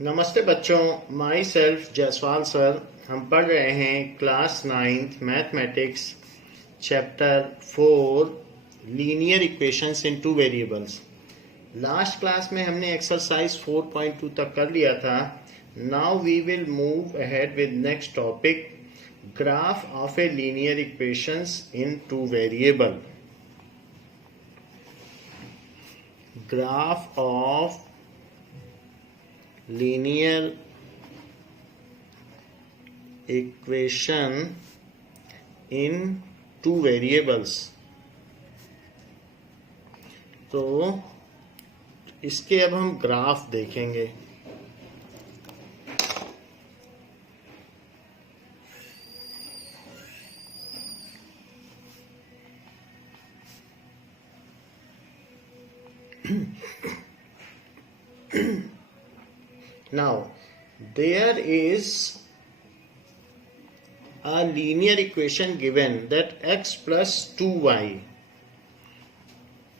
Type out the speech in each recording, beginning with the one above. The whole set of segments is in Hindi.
नमस्ते बच्चों, माई सेल्फ जयसवाल सर। हम पढ़ रहे हैं class 9th mathematics chapter 4 linear equations in two variables. Last class में हमने एक्सरसाइज 4.2 तक कर लिया था। Now we will move ahead with next topic, graph of a linear equations in two variable. Graph of linear equation in two variables। तो इसके अब हम ग्राफ देखेंगे। Now, there is a linear equation given that x plus 2y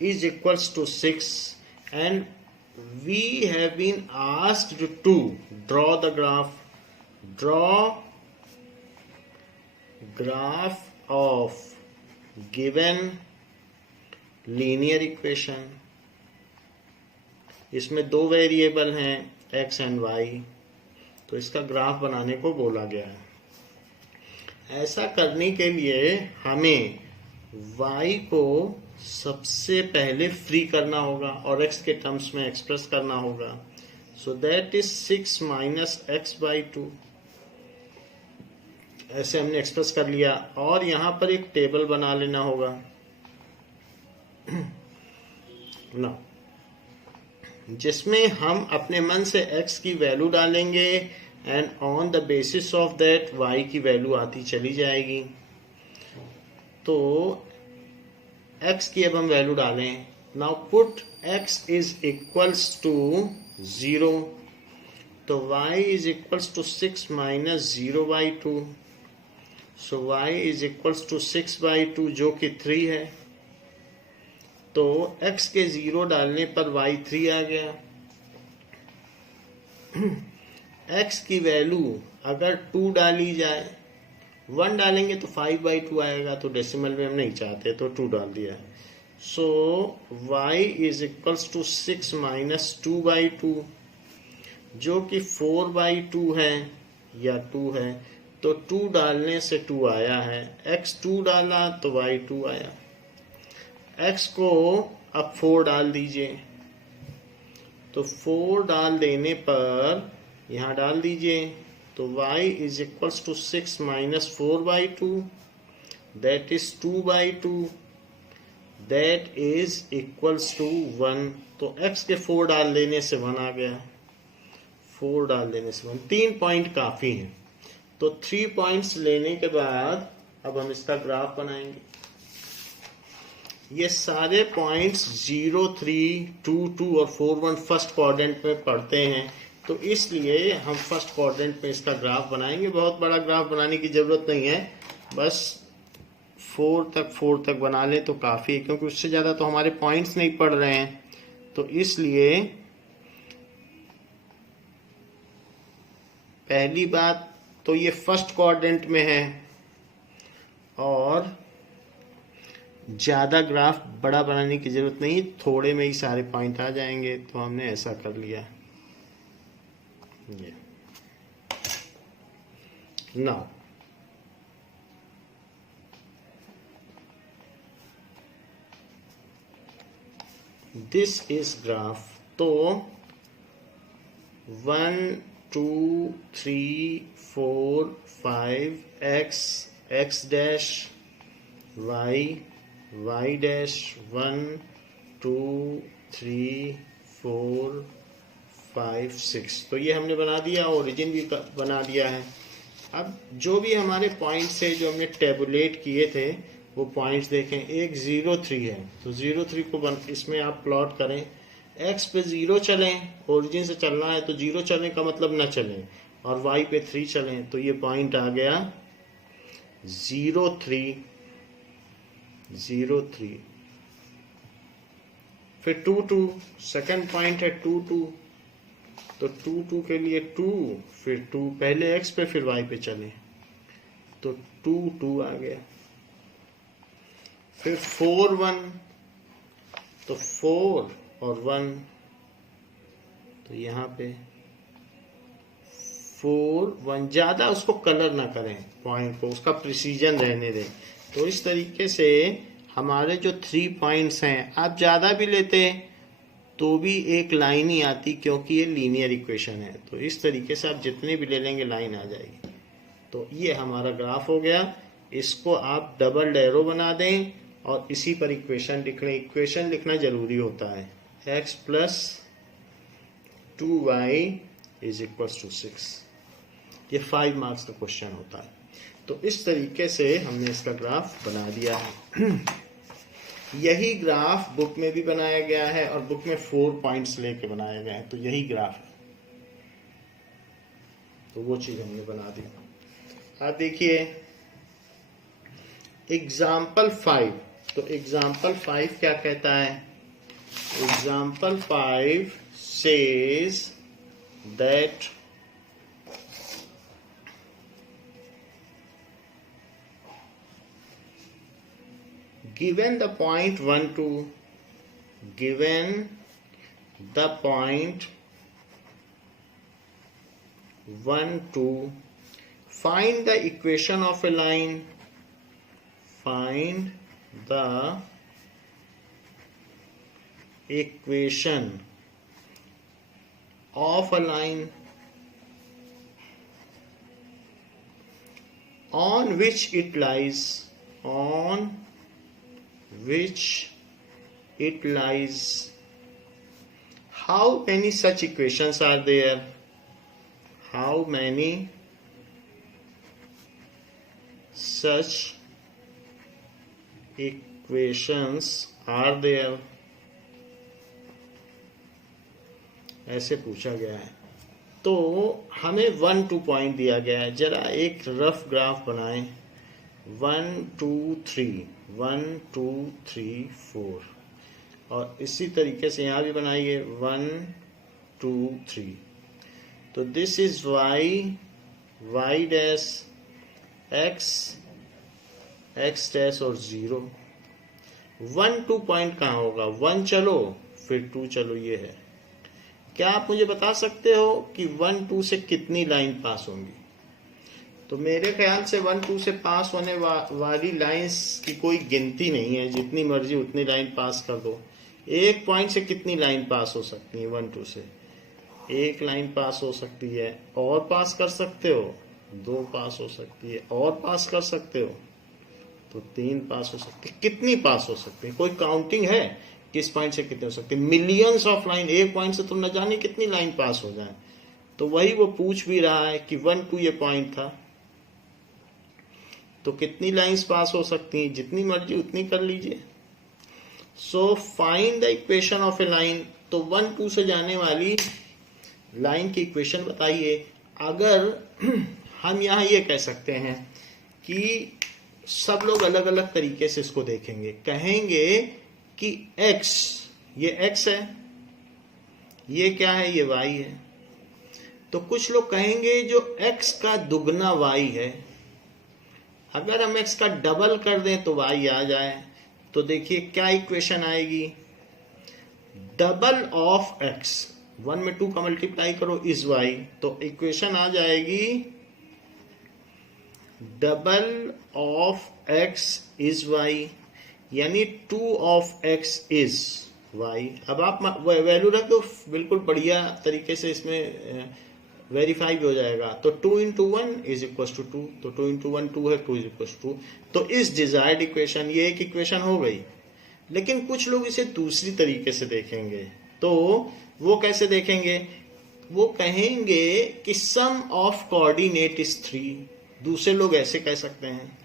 is equals to 6, and we have been asked to draw the graph. Draw graph of given linear equation। इसमें दो वेरिएबल हैं x एंड y, तो इसका ग्राफ बनाने को बोला गया है। ऐसा करने के लिए हमें y को सबसे पहले फ्री करना होगा और x के टर्म्स में एक्सप्रेस करना होगा। So that is 6 minus x by 2। ऐसे हमने एक्सप्रेस कर लिया और यहां पर एक टेबल बना लेना होगा ना, जिसमें हम अपने मन से x की वैल्यू डालेंगे and on the basis of that y की वैल्यू आती चली जाएगी। तो x की अब हम वैल्यू डालें। Now put x is equals to 0, तो y is equals to 6 minus 0 by 2। So y is equals to 6 by 2 जो कि 3 है। तो x के 0 डालने पर y 3 आ गया। x की वैल्यू अगर 2 डाली जाए, 1 डालेंगे तो 5 बाई 2 आएगा, तो डेसिमल में हम नहीं चाहते तो 2 डाल दिया। So y is equals to 6 minus 2 by 2 जो कि 4 बाई 2 है या 2 है, तो 2 डालने से 2 आया है। x 2 डाला तो y 2 आया। x को अब 4 डाल दीजिए, तो 4 डाल देने पर यहां डाल दीजिए, तो y is equals to 6 minus 4 by 2, that is 2 by 2, that is equals to 1। तो x के 4 डाल देने से 1 आ गया। 4 डाल देने से 1, 3 पॉइंट काफी हैं। तो 3 पॉइंट्स लेने के बाद अब हम इसका ग्राफ बनाएंगे। ये सारे पॉइंट्स 0, 3, 2, 2 और 4, 1 फर्स्ट क्वाड्रेंट में पड़ते हैं, तो इसलिए हम फर्स्ट क्वाड्रेंट में इसका ग्राफ बनाएंगे। बहुत बड़ा ग्राफ बनाने की जरूरत नहीं है, बस 4 तक बना ले तो काफी है, क्योंकि उससे ज्यादा तो हमारे पॉइंट्स नहीं पड़ रहे हैं। तो इसलिए पहली बात तो ये फर्स्ट क्वाड्रेंट में है और ज्यादा ग्राफ बड़ा बनाने की जरूरत नहीं, थोड़े में ही सारे पॉइंट आ जाएंगे, तो हमने ऐसा कर लिया। ये नाउ दिस इज ग्राफ। तो 1, 2, 3, 4, 5 x डैश y डैश 1, 2, 3, 4, 5, 6। तो ये हमने बना दिया, ओरिजिन भी बना दिया है। अब जो भी हमारे पॉइंट्स है जो हमने टेबुलेट किए थे वो पॉइंट्स देखें। एक 0, 3 है, तो 0, 3 को इसमें आप प्लॉट करें। x पे 0 चलें, ओरिजिन से चलना है तो 0 चलें का मतलब न चलें, और y पे 3 चलें, तो ये पॉइंट आ गया 0, 3, 0, 3। फिर 2 2 सेकंड पॉइंट है 2 2, तो 2 के लिए 2, फिर 2 पहले x पे फिर y पे चले तो 2 आ गया। फिर 4 1, तो 4 और 1, तो यहाँ पे 4 1, ज़्यादा उसको कलर ना करें पॉइंट को, उसका प्रिसीजन रहने दें। तो इस तरीके से हमारे जो 3 पॉइंट्स हैं, आप ज़्यादा भी लेते तो भी एक लाइन ही आती, क्योंकि ये लीनियर इक्वेशन है। तो इस तरीके से आप जितने भी ले लेंगे लाइन आ जाएगी। तो ये हमारा ग्राफ हो गया। इसको आप डबल एरो बना दें और इसी पर इक्वेशन लिख लें। इक्वेशन लिखना जरूरी होता है। x plus 2y is equal to 6। ये 5 मार्क्स का क्वेश्चन होता है। तो इस तरीके से हमने इसका ग्राफ बना दिया है। यही ग्राफ बुक में भी बनाया गया है और बुक में 4 पॉइंट्स लेके बनाया गया है। तो यही ग्राफ है, तो वो चीज हमने बना दी। आप देखिए एग्जाम्पल 5। तो एग्जाम्पल 5 क्या कहता है? Example 5 says that given the point 1 2, given the point 1 2, find the equation of a line, find the equation of a line on which it lies, on which it lies. How many such equations are there? How many such equations are there? ऐसे पूछा गया है। तो हमें 1 2 पॉइंट दिया गया है। जरा एक रफ ग्राफ बनाएं। 1 2 3, 1 2 3 4, और इसी तरीके से यहाँ भी बनाइए 1 2 3। तो this is y dash, x dash और 0। 1 2 पॉइंट कहाँ होगा? 1 चलो फिर 2 चलो, ये है। क्या आप मुझे बता सकते हो कि 1 2 से कितनी लाइन पास होंगी? तो मेरे ख्याल से 1 2 से पास होने वाली लाइंस की कोई गिनती नहीं है। जितनी मर्जी उतनी लाइन पास कर दो। एक पॉइंट से कितनी लाइन पास हो सकती है? 1 2 से एक लाइन पास हो सकती है। और पास कर सकते हो 2 पास हो सकती है। और पास कर सकते हो तो 3 पास हो सकती है। कितनी पास हो सकती है? कोई काउंटिंग है किस पॉइंट से कितने हो सकते हैं? Millions of line. एक पॉइंट से तुम न जाने कितनी लाइन पास हो जाए। तो वही वो पूछ भी रहा है कि 1 2 ये पॉइंट था, तो कितनी लाइंस पास हो सकती हैं? जितनी मर्जी उतनी कर लीजिए। So find the equation of A line. तो 1 2 से जाने वाली लाइन की इक्वेशन बताइए। अगर हम यहाँ ये कह सकते हैं कि सब लोग अलग अलग तरीके से इसको देखेंगे। कहेंगे कि x, ये x है, ये क्या है? ये y है। तो कुछ लोग कहेंगे जो x का दुगना y है, अगर हम x का डबल कर दें तो y आ जाए। तो देखिए क्या इक्वेशन आएगी? डबल ऑफ x, 1 में 2 का मल्टीप्लाई करो इज y, तो इक्वेशन आ जाएगी double of x is y, यानी 2 ऑफ x इज y। अब आप वैल्यू रख दो, बिल्कुल बढ़िया तरीके से इसमें वेरीफाई भी हो जाएगा। तो 2 इंटू 1 इज इक्वल टू 2, तो 2 इंटू 1 2 है, 2 इज इक्वल टू 2। तो इस डिजायर्ड इक्वेशन, ये एक इक्वेशन हो गई। लेकिन कुछ लोग इसे दूसरी तरीके से देखेंगे। तो वो कैसे देखेंगे? वो कहेंगे कि सम ऑफ कोऑर्डिनेट इज 3। दूसरे लोग ऐसे कह सकते हैं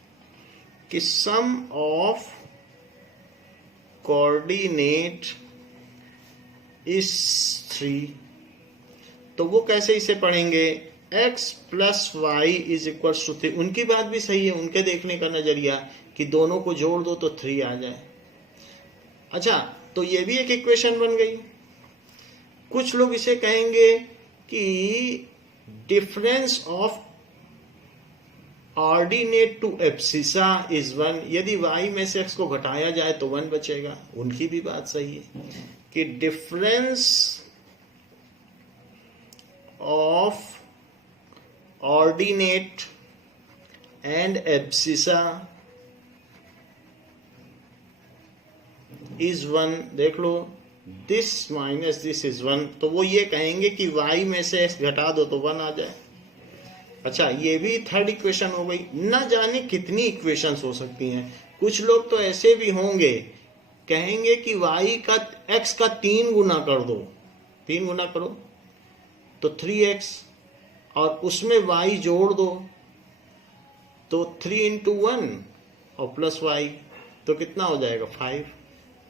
कि सम ऑफ कोऑर्डिनेट इज 3। तो वो कैसे इसे पढ़ेंगे? x plus Y is equal to 3। उनकी बात भी सही है, उनके देखने का नजरिया कि दोनों को जोड़ दो तो 3 आ जाए। अच्छा, तो ये भी एक इक्वेशन बन गई। कुछ लोग इसे कहेंगे कि difference of ordinate to abscissa is 1। यदि y में से x को घटाया जाए तो 1 बचेगा। उनकी भी बात सही है कि difference of ordinate and abscissa is 1। देख लो, दिस माइनस दिस इज 1, तो वो ये कहेंगे कि y में से x घटा दो तो 1 आ जाए। अच्छा, ये भी थर्ड इक्वेशन हो गई। न जाने कितनी इक्वेशंस हो सकती हैं। कुछ लोग तो ऐसे भी होंगे, कहेंगे कि y का x का 3 गुना कर दो, 3 गुना करो तो 3x, और उसमें y जोड़ दो तो 3 into 1 और प्लस y, तो कितना हो जाएगा 5।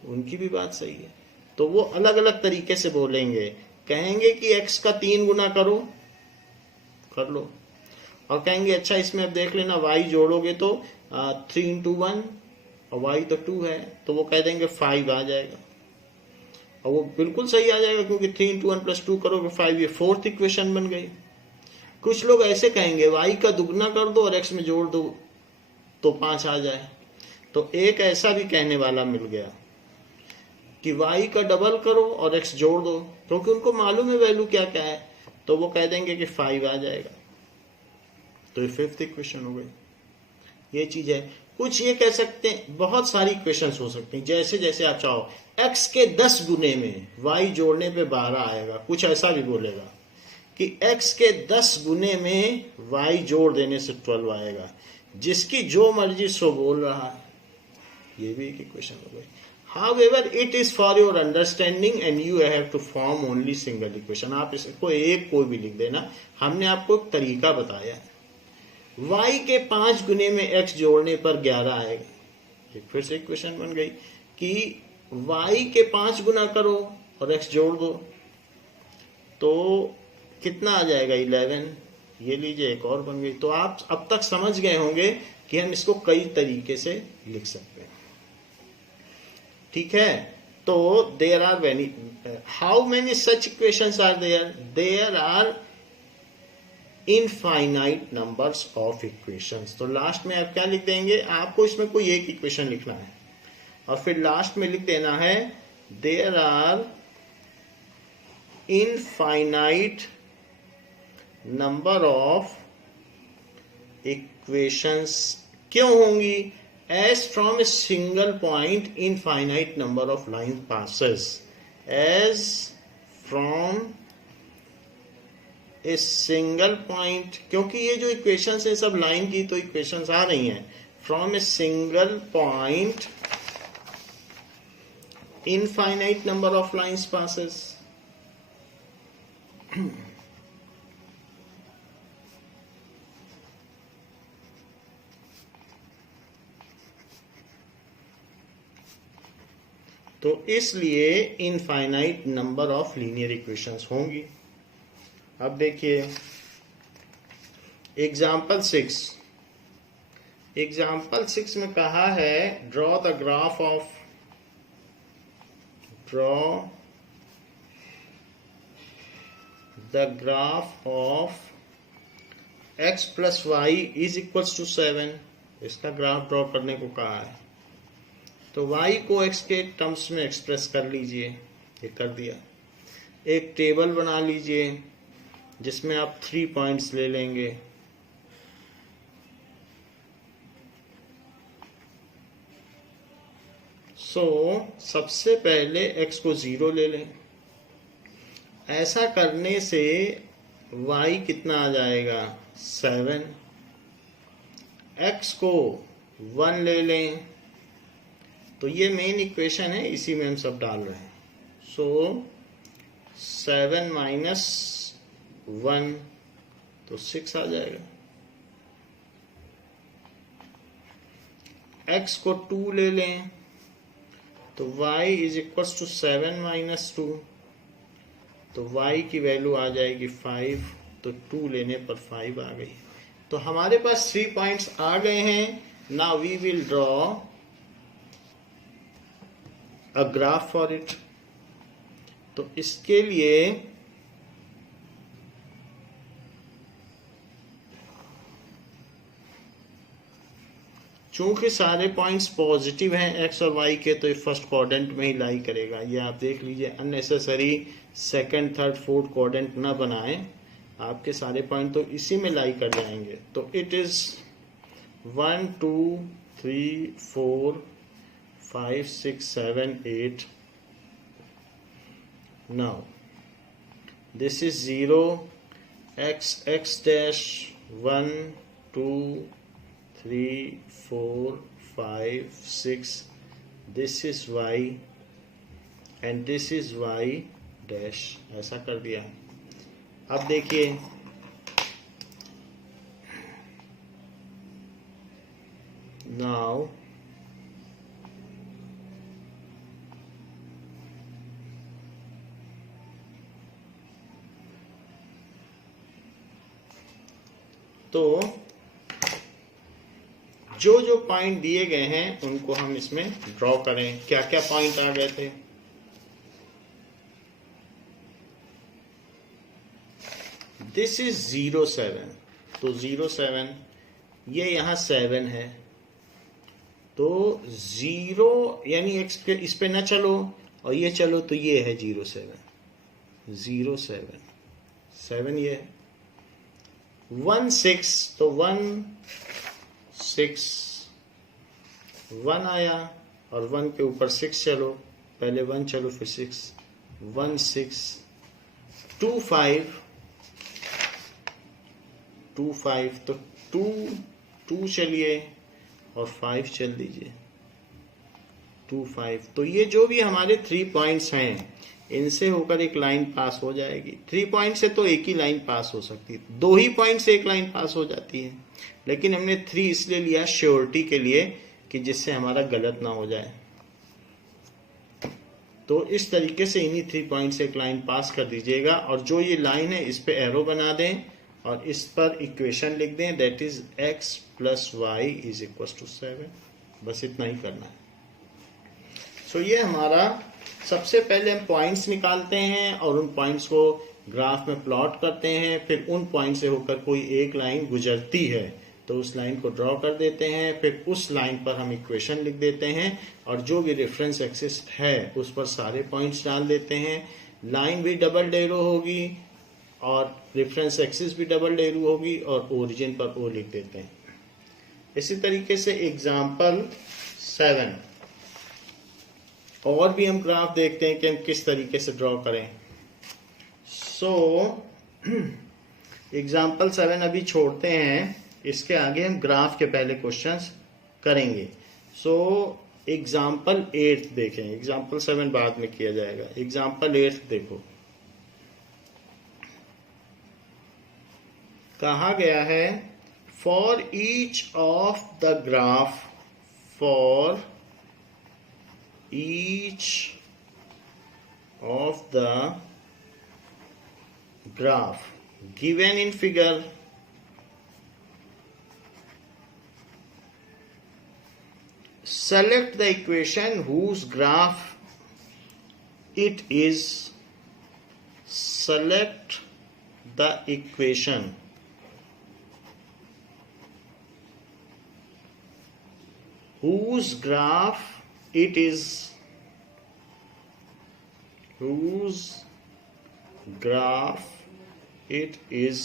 उनकी भी बात सही है। तो वो अलग अलग तरीके से बोलेंगे, कहेंगे कि x का 3 गुना करो, कर लो, और कहेंगे अच्छा इसमें अब देख लेना y जोड़ोगे तो 3 into 1 और y तो 2 है, तो वो कह देंगे 5 आ जाएगा। और वो बिल्कुल सही आ जाएगा, क्योंकि 3 into 1 plus 2 करोगे 5, ये फोर्थ इक्वेशन बन गई। कुछ लोग ऐसे कहेंगे y का दुगना कर दो और x में जोड़ दो तो 5 आ जाए। तो एक ऐसा भी कहने वाला मिल गया कि y का डबल करो और x जोड़ दो, क्योंकि उनको मालूम है वैल्यू क्या क्या है, तो वो कह देंगे कि 5 आ जाएगा। तो ये फिफ्थ इक्वेशन हो गई। ये चीज है। कुछ ये कह सकते हैं, बहुत सारी इक्वेशंस हो सकती हैं, जैसे जैसे आप चाहो। x के 10 गुने में y जोड़ने पे 12 आएगा। कुछ ऐसा भी बोलेगा कि x के 10 गुने में y जोड़ देने से 12 आएगा। जिसकी जो मर्जी सो बोल रहा है। ये भी एक इक्वेशन हो गई। However, it is for your understanding and you have to form only single equation। आप इसको एक कोई भी लिख देना, हमने आपको एक तरीका बताया है। y के 5 गुने में x जोड़ने पर 11 आएगा। एक फिर से इक्वेशन बन गई कि y के 5 गुना करो और x जोड़ दो तो कितना आ जाएगा 11। ये लीजिए, एक और बन गई। तो आप अब तक समझ गए होंगे कि हम इसको कई तरीके से लिख सकते हैं। ठीक है, तो there are many, how many such equations are there? There are infinite numbers of equations. तो लास्ट में आप क्या लिख देंगे? आपको इसमें कोई एक इक्वेशन लिखना है और फिर लास्ट में लिख देना है there are infinite number of equations. क्यों होंगी? As from a single point infinite number of line passes. As from a single point, क्योंकि ये जो इक्वेशंस है सब लाइन की तो इक्वेशंस आ रही हैं। From a single point infinite number of lines passes. तो इसलिए infinite number of linear equations होंगी। अब देखिए एग्जाम्पल 6। एग्जाम्पल 6 में कहा है draw the graph of x plus Y is equals to 7। इसका ग्राफ ड्रॉ करने को कहा है। तो y को x के टर्म्स में एक्सप्रेस कर लीजिए। ये कर दिया। एक टेबल बना लीजिए जिसमें आप 3 पॉइंट्स ले लेंगे। सबसे पहले x को 0 ले लें। ऐसा करने से y कितना आ जाएगा 7। x को 1 ले लें। तो ये मेन इक्वेशन है, इसी में हम सब डाल रहे हैं। 7 माइनस 1 तो 6 आ जाएगा। x को 2 ले लें तो y is equal to 7 minus 2। तो y की वैल्यू आ जाएगी 5। तो 2 लेने पर 5 आ गई। तो हमारे पास 3 पॉइंट्स आ गए हैं। Now we will draw a graph for it. तो इसके लिए चूंकि सारे पॉइंट्स पॉजिटिव हैं एक्स और वाई के, तो ये फर्स्ट क्वाड्रेंट में ही लाई करेगा। ये आप देख लीजिए, unnecessary second third fourth quadrant ना बनाएं, आपके सारे पॉइंट तो इसी में लाई कर जाएंगे। तो it is 1 2 3 4 5 6 7 8। Now this is 0 x dash 1 2 3 4 5 6, this is y and this is y dash, ऐसा कर दिया। अब देखिए नाउ तो जो जो पॉइंट दिए गए हैं उनको हम इसमें ड्रॉ करें। क्या क्या पॉइंट आ गए थे? दिस इज 0 7, तो 0 7, ये यहां 7 है, तो 0 यानी एक्स इस पे ना चलो और ये चलो, तो ये है 0 7 0 7 7, ये है 1 6, तो 1 6 1 आया और 1 के ऊपर 6 चलो, पहले 1 चलो फिर 6, 1 6 2 5 2 5, तो 2 2 चलिए और 5 चल दीजिए, 2 5। तो ये जो भी हमारे 3 पॉइंट्स हैं इनसे होकर एक लाइन पास हो जाएगी। 3 पॉइंट से तो एक ही लाइन पास हो सकती है, 2 ही पॉइंट से एक लाइन पास हो जाती है, लेकिन हमने 3 इसलिए लिया श्योरिटी के लिए कि जिससे हमारा गलत ना हो जाए। तो इस तरीके से इन्हीं 3 पॉइंट से एक लाइन पास कर दीजिएगा, और जो ये लाइन है इस पे एरो बना दें और इस पर इक्वेशन लिख दें, that is x plus Y is equal to 7। बस इतना ही करना है। सो ये हमारा, सबसे पहले हम पॉइंट्स निकालते हैं और उन पॉइंट्स को ग्राफ में प्लॉट करते हैं, फिर उन पॉइंट से होकर कोई एक लाइन गुजरती है तो उस लाइन को ड्रॉ कर देते हैं, फिर उस लाइन पर हम इक्वेशन लिख देते हैं और जो भी रेफरेंस एक्सिस है उस पर सारे पॉइंट्स डाल देते हैं। लाइन भी डबल एरो होगी और रेफरेंस एक्सिस भी डबल एरो होगी और ओरिजिन पर ओ लिख देते हैं। इसी तरीके से एग्जाम्पल 7 और भी हम ग्राफ देखते हैं कि हम किस तरीके से ड्रॉ करें। सो एग्जाम्पल 7 अभी छोड़ते हैं, इसके आगे हम ग्राफ के पहले क्वेश्चंस करेंगे। सो एग्जाम्पल 8 देखें, एग्जाम्पल 7 बाद में किया जाएगा। एग्जाम्पल 8 देखो, कहा गया है for each of the graph, for each of the graph given in figure, select the equation whose graph it is. Select the equation whose graph it is, whose graph it is,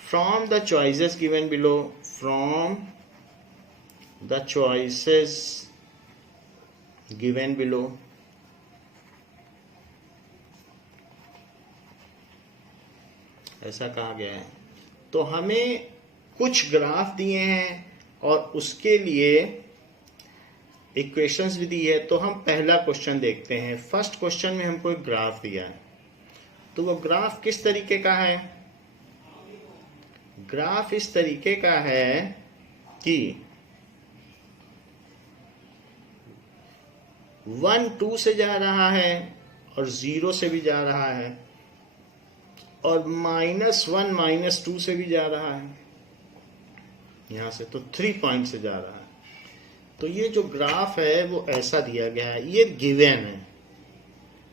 from the choices given below, from the choices given below। ऐसा कहा गया है। तो हमें कुछ ग्राफ दिए हैं और उसके लिए इक्वेशंस भी दी है। तो हम पहला क्वेश्चन देखते हैं। फर्स्ट क्वेश्चन में हमको एक ग्राफ दिया है, तो वो ग्राफ किस तरीके का है? ग्राफ इस तरीके का है कि 1 2 से जा रहा है और 0 से भी जा रहा है और -1 -2 से भी जा रहा है, यहां से तो 3 पॉइंट से जा रहा है। तो ये जो ग्राफ है वो ऐसा दिया गया है, ये गिवन है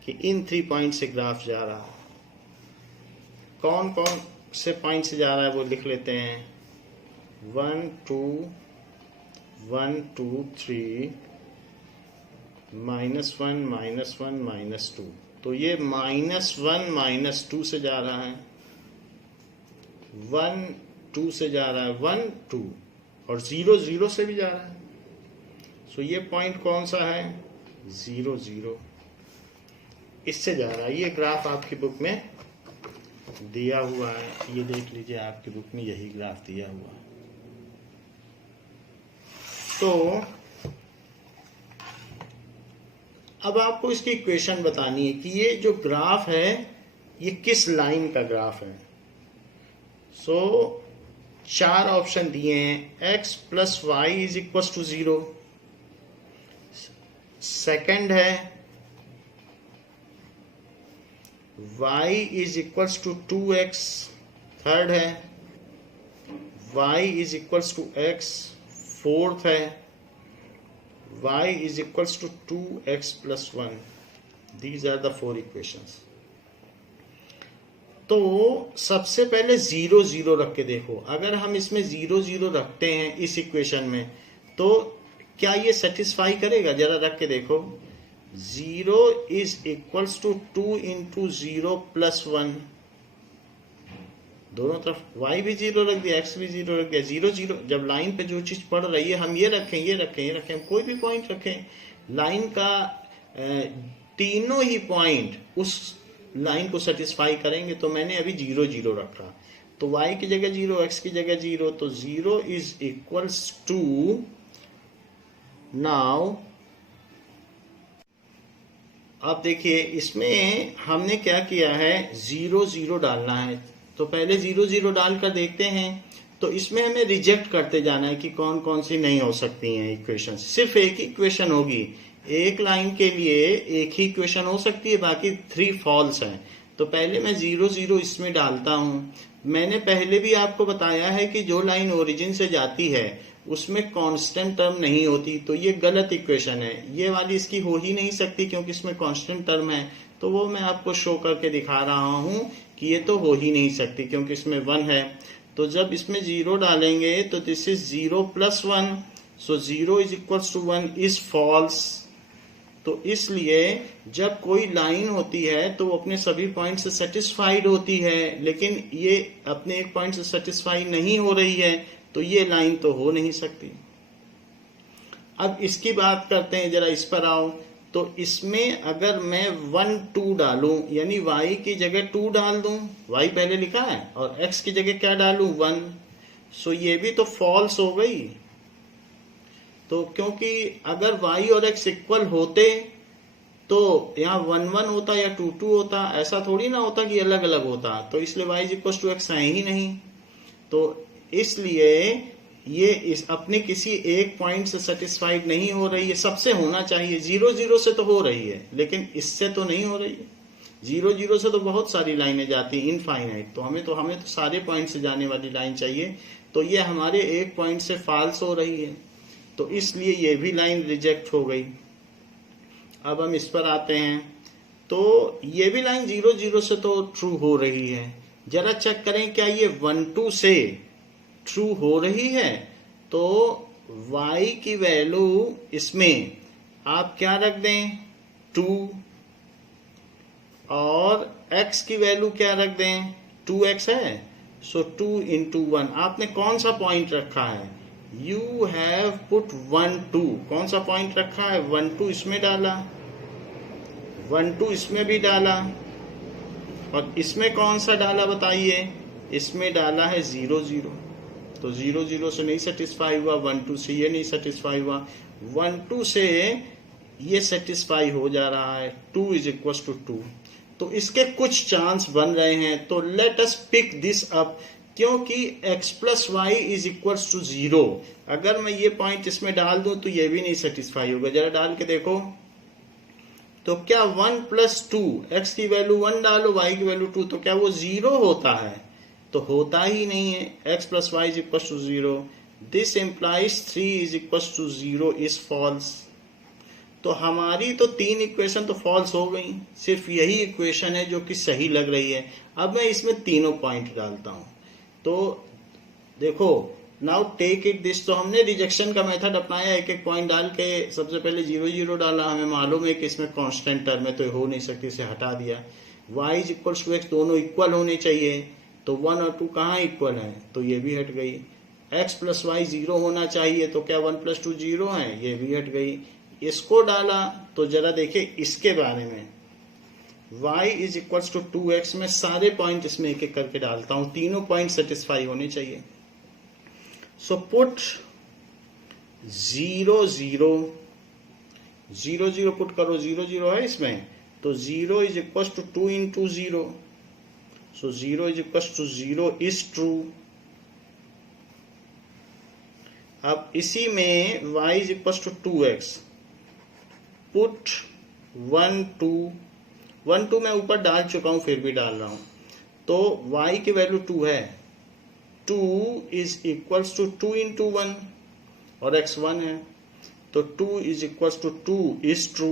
कि इन 3 पॉइंट से ग्राफ जा रहा है। कौन कौन से पॉइंट से जा रहा है वो लिख लेते हैं। 1 2 1 2 3 -1 -1 -2, तो ये -1 -2 से जा रहा है, 1 2 से जा रहा है, 1 2, और 0 0 से भी जा रहा है। सो ये पॉइंट कौन सा है? 0 0, इससे जा रहा है। ये ग्राफ आपकी बुक में दिया हुआ है, ये देख लीजिए, आपकी बुक में यही ग्राफ दिया हुआ है। तो अब आपको इसकी इक्वेशन बतानी है कि ये जो ग्राफ है ये किस लाइन का ग्राफ है। सो 4 ऑप्शन दिए हैं। x + y = 0, सेकंड है y = 2x, थर्ड है y = x, फोर्थ है y = 2x + 1। These are the 4 equations। तो सबसे पहले 0 0 रख के देखो। अगर हम इसमें 0 0 रखते हैं इस इक्वेशन में, तो क्या ये सेटिस्फाई करेगा? जरा रख के देखो। 0 = 2 × 0 + 1, दोनों तरफ y भी 0 रख दिया, x भी 0 रख दिया, 0 0। जब लाइन पे जो चीज पड़ रही है, हम ये रखें, ये रखें, ये रखें, कोई भी पॉइंट रखें, लाइन का तीनों ही पॉइंट उस लाइन को सेटिस्फाई करेंगे। तो मैंने अभी 0 0 रखा, तो y की जगह 0, x की जगह 0, तो 0 = नाउ अब देखिए इसमें हमने क्या किया है, 0 0 डालना है। तो पहले 0 0 डालकर देखते हैं। तो इसमें हमें रिजेक्ट करते जाना है कि कौन कौन सी नहीं हो सकती हैं इक्वेशन। सिर्फ एक ही इक्वेशन होगी, एक लाइन के लिए एक ही इक्वेशन हो सकती है, बाकी 3 फॉल्स हैं। तो पहले मैं 0 0 इसमें डालता हूँ। मैंने पहले भी आपको बताया है कि जो लाइन ओरिजिन से जाती है उसमें कांस्टेंट टर्म नहीं होती, तो ये गलत इक्वेशन है। ये वाली इसकी हो ही नहीं सकती क्योंकि इसमें कांस्टेंट टर्म है। तो वो मैं आपको शो करके दिखा रहा हूँ कि ये तो हो ही नहीं सकती क्योंकि इसमें 1 है। तो जब इसमें 0 डालेंगे तो this is 0 + 1, so 0 = 1 is false. तो इसलिए जब कोई लाइन होती है तो वो अपने सभी पॉइंट से सेटिस्फाइड होती है, लेकिन ये अपने एक पॉइंट से सेटिस्फाई नहीं हो रही है, तो ये लाइन तो हो नहीं सकती। अब इसकी बात करते हैं, जरा इस पर आओ। तो इसमें अगर मैं 1 2 डालूं, यानी y की जगह 2 डाल दूं, y पहले लिखा है, और x की जगह क्या डालूं, 1, सो ये भी तो फॉल्स हो गई। तो क्योंकि अगर y और x इक्वल होते तो यहाँ 1 1 होता या 2 2 होता, ऐसा थोड़ी ना होता कि अलग अलग होता। तो इसलिए y = x है ही नहीं। तो इसलिए ये इस अपने किसी एक पॉइंट से सेटिस्फाइड नहीं हो रही है। सबसे होना चाहिए, 0 0 से तो हो रही है, लेकिन इससे तो नहीं हो रही है। 0 0 से तो बहुत सारी लाइनें जाती हैं, इनफाइनाइट। तो हमें तो सारे पॉइंट से जाने वाली लाइन चाहिए। तो ये हमारे एक पॉइंट से फॉल्स हो रही है, तो इसलिए ये भी लाइन रिजेक्ट हो गई। अब हम इस पर आते हैं। तो ये भी लाइन 0 0 से तो ट्रू हो रही है। जरा चेक करें क्या ये 1 2 से ट्रू हो रही है। तो y की वैल्यू इसमें आप क्या रख दें, 2, और x की वैल्यू क्या रख दें, 2x है, सो 2 × 1। आपने कौन सा पॉइंट रखा है, यू हैव पुट 1 2, कौन सा पॉइंट रखा है, 1 2 इसमें डाला, 1 2 इसमें भी डाला, और इसमें कौन सा डाला बताइए, इसमें डाला है 0 0। तो 0 0 से नहीं सेटिस्फाई हुआ, 1 2 से ये नहीं सेटिस्फाई हुआ, 1 2 से ये सेटिस्फाई हो जा रहा है, 2 = 2। तो इसके कुछ चांस बन रहे हैं। तो let us pick this up, क्योंकि x + y = 0। अगर मैं ये पॉइंट इसमें डाल दूं तो ये भी नहीं सेटिस्फाई होगा। जरा डाल के देखो। तो क्या 1 + 2, x की वैल्यू 1 डालो, y की वैल्यू 2, तो क्या वो 0 होता है? तो होता ही नहीं है। x + y = 0, this implies 3 = 0 is false. तो हमारी तो 3 इक्वेशन तो फॉल्स हो गई, सिर्फ यही इक्वेशन है जो कि सही लग रही है। अब मैं इसमें तीनों पॉइंट डालता हूं। तो देखो, नाउ टेक इट दिस। तो हमने रिजेक्शन का मेथड अपनाया, एक एक पॉइंट डाल के सबसे पहले 0 0 डाला, हमें मालूम है कि इसमें कांस्टेंट टर्म है तो हो नहीं सकती, इसे हटा दिया। y is equals to X, दोनों इक्वल होने चाहिए, तो 1 और 2 कहाँ इक्वल है, तो ये भी हट गई। x प्लस वाई 0 होना चाहिए, तो क्या 1 प्लस 2 0 है, ये भी हट गई। इसको डाला तो जरा देखिए इसके बारे में, y is equals to 2x, में सारे पॉइंट इसमें एक एक करके डालता हूं, तीनों पॉइंट सेटिस्फाई होने चाहिए। सो पुट 0 0 0 0 पुट करो, 0 0 है इसमें, तो 0 is equals to 2 into 0, so 0 is equals to 0 is true. अब इसी में y is equals to 2x, put 1 2 1 2 मैं ऊपर डाल चुका हूं, फिर भी डाल रहा हूं, तो y की वैल्यू 2 है, 2 इज इक्वल्स टू 2 इंटू 1 और x 1 है, तो 2 is equals to 2 is true.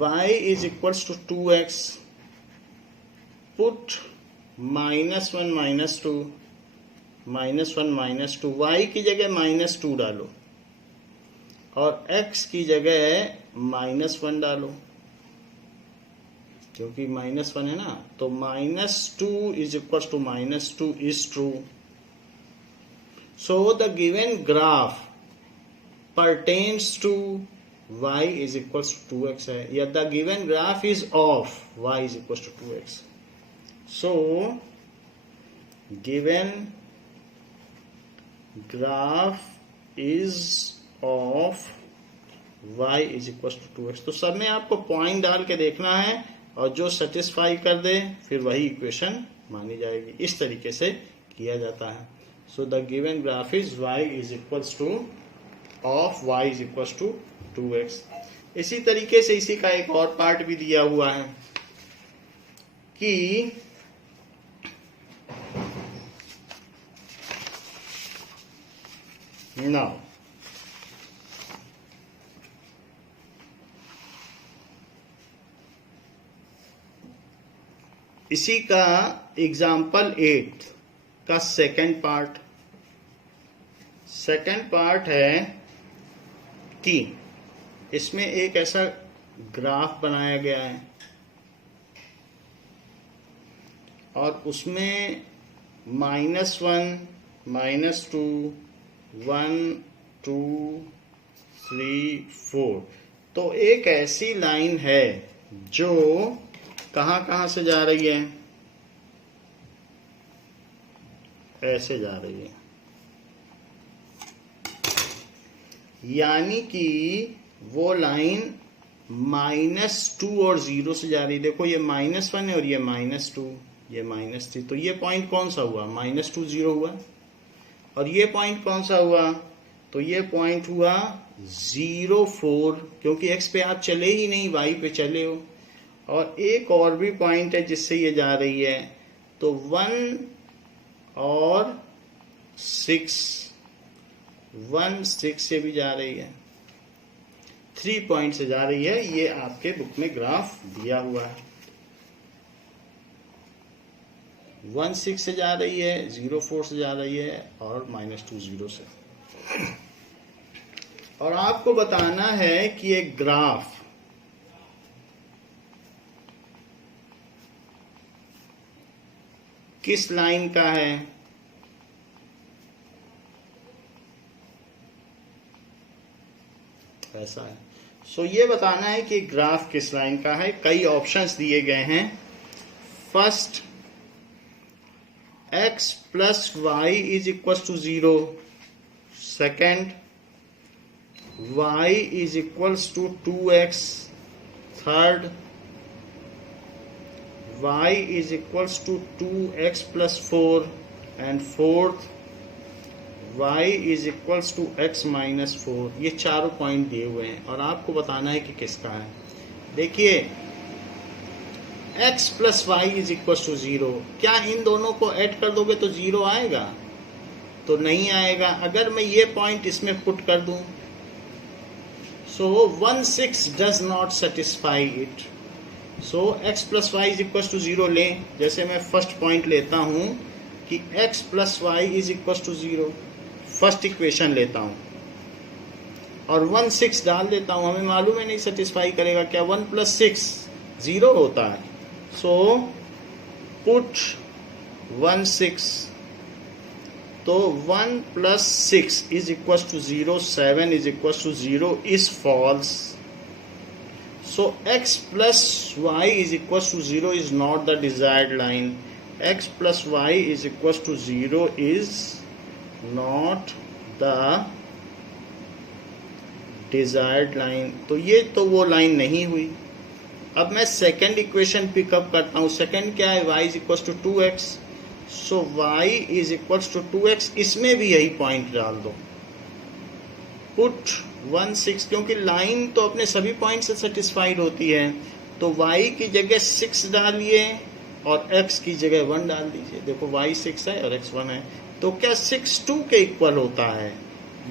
y is equals to 2x, put -1 -2 -1 -2, y की जगह -2 डालो और x की जगह -1 डालो, क्योंकि -1 है ना, तो -2 is equal to -2 is true. So the given graph pertains to y is equal to 2x है, या the given graph is of y is equal to 2x। So given graph is of y is equal to 2x। तो सब में आपको पॉइंट डाल के देखना है और जो सेटिस्फाई कर दे फिर वही इक्वेशन मानी जाएगी। इस तरीके से किया जाता है। So the given graph is y is equal to of y is equal to 2x। इसी तरीके से इसी का एक और पार्ट भी दिया हुआ है कि नाउ इसी का एग्जाम्पल 8 का सेकंड पार्ट है कि इसमें एक ऐसा ग्राफ बनाया गया है और उसमें -1 -2 1 2 3 4, तो एक ऐसी लाइन है जो कहां से जा रही है, ऐसे जा रही है, यानी कि वो लाइन -2 और 0 से जा रही है। देखो ये -1 है और ये -2, ये -3, तो ये पॉइंट कौन सा हुआ, -2 0 हुआ। और ये पॉइंट कौन सा हुआ, तो ये पॉइंट हुआ 0 4, क्योंकि x पे आप चले ही नहीं, y पे चले हो। और एक और भी पॉइंट है जिससे ये जा रही है, तो 1 और 6, 1 6 से भी जा रही है, 3 पॉइंट से जा रही है। ये आपके बुक में ग्राफ दिया हुआ है। 1 6 से जा रही है, 0 4 से जा रही है और -2 0 से। और आपको बताना है कि एक ग्राफ किस लाइन का है, ऐसा है। सो ये बताना है कि ग्राफ किस लाइन का है। कई ऑप्शंस दिए गए हैं। First, x plus Y is equal to 0। Second, y is equal to 2x। Third, y is equals to 2x plus 4, and fourth, y is equals to x minus 4। ये चारों पॉइंट दिए हुए हैं और आपको बताना है कि किसका है। देखिए x plus Y is equal to 0, क्या इन दोनों को ऐड कर दोगे तो 0 आएगा? तो नहीं आएगा। अगर मैं ये पॉइंट इसमें पुट कर दूं, so 1 6 does not satisfy it. So x plus Y is equal to 0 लें। जैसे मैं फर्स्ट पॉइंट लेता हूं कि x plus Y is equal to 0। First equation लेता हूँ और 1 6 डाल देता हूँ। हमें मालूम है नहीं सेटिस्फाई करेगा क्या, 1 प्लस 6 0 होता है। सो पुट 1 6, तो 1 plus 6 is equal to 0, 7 is equal to 0 is false. So x plus y is equals to 0 is not the desired line. X plus y is equals to 0 is not the desired line. तो ये तो वो लाइन नहीं हुई। अब मैं सेकेंड इक्वेशन पिकअप करता हूँ। सेकेंड क्या है, y is equals to 2x. So y is equals to 2x, इसमें भी यही पॉइंट डाल दो। पुट 1 6, क्योंकि लाइन तो अपने सभी पॉइंट से सेटिस्फाइड होती है, तो y की जगह 6 डालिए और x की जगह 1 डाल दीजिए। देखो y 6 है और x 1 है, तो क्या 6 2 के इक्वल होता है?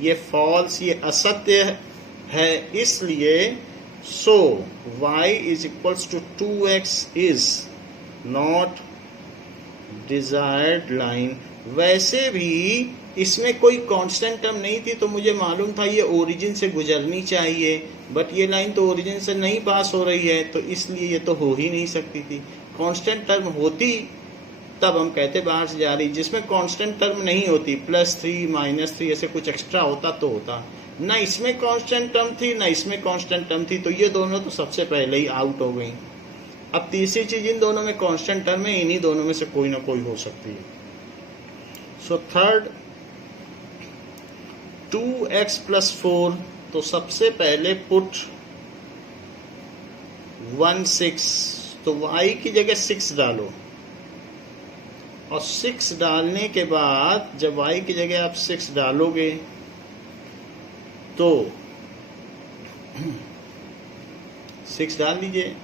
ये फॉल्स, ये असत्य है। इसलिए so y is equals to 2x is not desired line. वैसे भी इसमें कोई कांस्टेंट टर्म नहीं थी, तो मुझे मालूम था ये ओरिजिन से गुजरनी चाहिए, बट ये लाइन तो ओरिजिन से नहीं पास हो रही है, तो इसलिए ये तो हो ही नहीं सकती थी। कांस्टेंट टर्म होती तब हम कहते बाहर से जा रही। जिसमें कांस्टेंट टर्म नहीं होती, +3 -3 ऐसे कुछ एक्स्ट्रा होता तो होता। ना इसमें कांस्टेंट टर्म थी ना इसमें कांस्टेंट टर्म थी, तो ये दोनों तो सबसे पहले ही आउट हो गई। अब तीसरी चीज, इन दोनों में कांस्टेंट टर्म है, इन्हीं दोनों में से कोई ना कोई हो सकती है। सो थर्ड 2x + 4, तो सबसे पहले पुट 1 6, तो y की जगह 6 डालो और 6 डालने के बाद जब y की जगह आप 6 डालोगे तो 6 डाल दीजिए।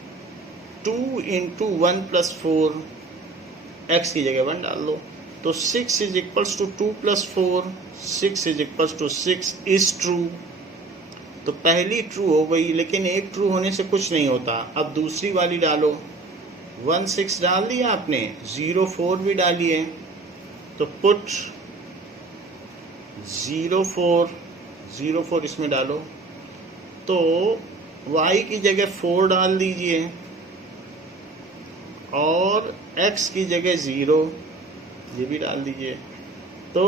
2 × 1 + 4, x की जगह 1 डाल दो, तो 6 is equals to 2 + 4, 6 is equals to 6 is true. तो पहली ट्रू हो गई, लेकिन एक ट्रू होने से कुछ नहीं होता। अब दूसरी वाली डालो, 1 6 डाल दिया आपने, 0 4 भी डालिए, तो पुट 0 4 इसमें डालो, तो y की जगह 4 डाल दीजिए और x की जगह 0 ये भी डाल दीजिए। तो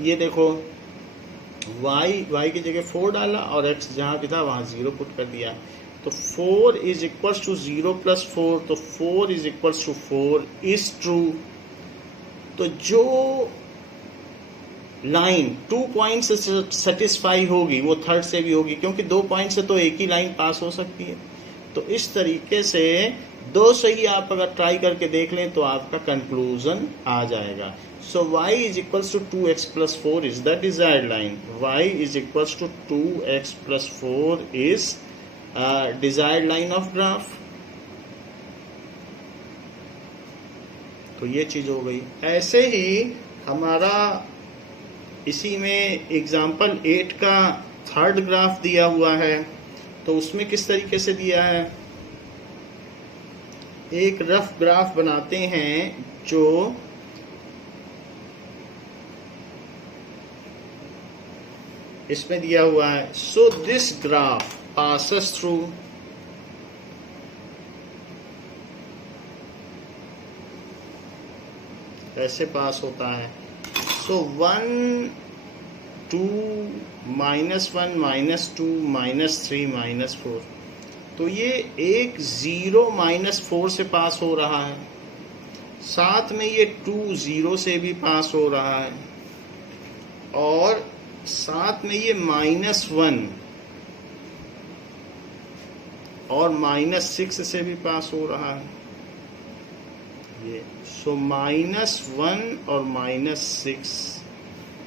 ये देखो y की जगह 4 डाला और x जहाँ भी था वहाँ 0 पुट कर दिया, तो 4 इज इक्वल्स टू 0 + 4, तो 4 is equals to 4 is true. तो जो लाइन 2 पॉइंट से सेटिस्फाई होगी वो थर्ड से भी होगी, क्योंकि 2 पॉइंट से तो एक ही लाइन पास हो सकती है। तो इस तरीके से 2 से ही आप अगर ट्राई करके देख लें तो आपका कंक्लूजन आ जाएगा। So y is equals to 2x + 4 is the desired line. y is equals to 2x + 4 is desired line of graph. तो ये चीज हो गई। ऐसे ही हमारा इसी में एग्जाम्पल 8 का थर्ड ग्राफ दिया हुआ है, तो उसमें किस तरीके से दिया है, एक रफ ग्राफ बनाते हैं जो इसमें दिया हुआ है। So this graph passes through ऐसे पास होता है। सो 1 2 -1 -2 -3 -4, तो ये एक 0 -4 से पास हो रहा है, साथ में ये 2 0 से भी पास हो रहा है, और साथ में ये -1 और -6 से भी पास हो रहा है ये। सो -1 और -6,